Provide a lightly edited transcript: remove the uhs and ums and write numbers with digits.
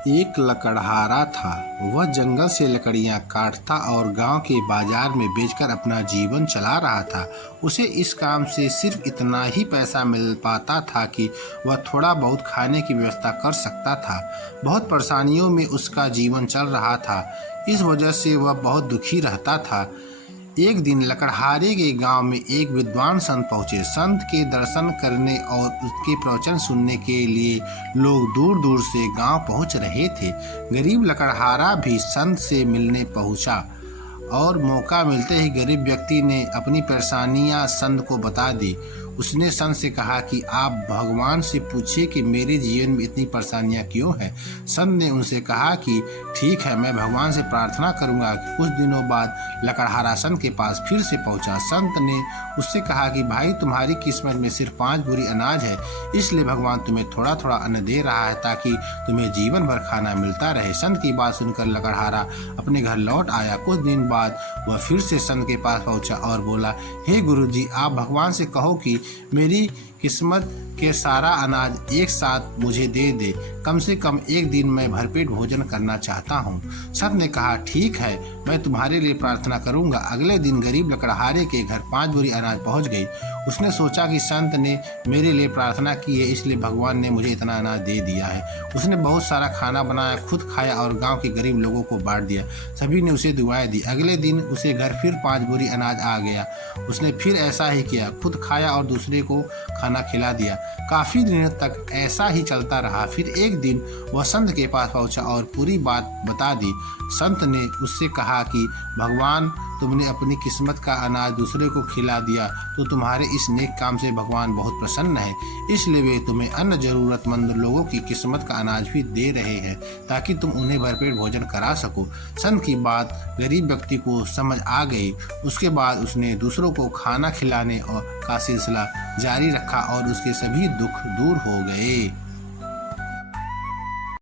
एक लकड़हारा था। वह जंगल से लकड़ियां काटता और गांव के बाजार में बेचकर अपना जीवन चला रहा था। उसे इस काम से सिर्फ इतना ही पैसा मिल पाता था कि वह थोड़ा बहुत खाने की व्यवस्था कर सकता था। बहुत परेशानियों में उसका जीवन चल रहा था। इस वजह से वह बहुत दुखी रहता था। एक दिन लकड़हारे के गांव में एक विद्वान संत पहुंचे। संत के दर्शन करने और उसके प्रवचन सुनने के लिए लोग दूर दूर से गांव पहुंच रहे थे। गरीब लकड़हारा भी संत से मिलने पहुंचा और मौका मिलते ही गरीब व्यक्ति ने अपनी परेशानियां संत को बता दी। उसने संत से कहा कि आप भगवान से पूछिए कि मेरे जीवन में इतनी परेशानियां क्यों हैं। संत ने उनसे कहा कि ठीक है, मैं भगवान से प्रार्थना करूंगा। कुछ दिनों बाद लकड़हारा संत के पास फिर से पहुंचा। संत ने उससे कहा कि भाई, तुम्हारी किस्मत में सिर्फ 5 बोरी अनाज है, इसलिए भगवान तुम्हें थोड़ा थोड़ा अन्न दे रहा है ताकि तुम्हें जीवन भर खाना मिलता रहे। संत की बात सुनकर लकड़हारा अपने घर लौट आया। कुछ दिन बाद वह फिर से संत के पास पहुंचा और बोला, हे गुरुजी, आप भगवान से कहो कि मेरी किस्मत के सारा अनाज एक साथ मुझे दे दे। कम से कम एक दिन मैं भरपेट भोजन करना चाहता हूँ। संत ने कहा, ठीक है, मैं तुम्हारे लिए प्रार्थना करूंगा। अगले दिन गरीब लकड़हारे के घर 5 बोरी अनाज पहुंच गई। उसने सोचा कि संत ने मेरे लिए प्रार्थना की है, इसलिए भगवान ने मुझे इतना अनाज दे दिया है। उसने बहुत सारा खाना बनाया, खुद खाया और गांव के गरीब लोगों को बांट दिया। सभी ने उसे दुआएं दी। अगले दिन उसे घर फिर 5 बोरी अनाज आ गया। उसने फिर ऐसा ही किया, खुद खाया और दूसरे को खाना खिला दिया। काफी दिनों तक ऐसा ही चलता रहा। फिर एक दिन वह संत के पास पहुंचा और पूरी बात बता दी। संत ने उससे कहा कि भगवान, तुमने अपनी किस्मत का अनाज दूसरे को खिला दिया तो तुम्हारे इस नेक काम से भगवान बहुत प्रसन्न है, इसलिए वे तुम्हें अन्य जरूरतमंद लोगों की किस्मत का अनाज भी दे रहे हैं ताकि तुम उन्हें भरपेट भोजन करा सको। संत की बात गरीब व्यक्ति को समझ आ गई। उसके बाद उसने दूसरों को खाना खिलाने का सिलसिला जारी रखा और उसके सभी दुख दूर हो गए।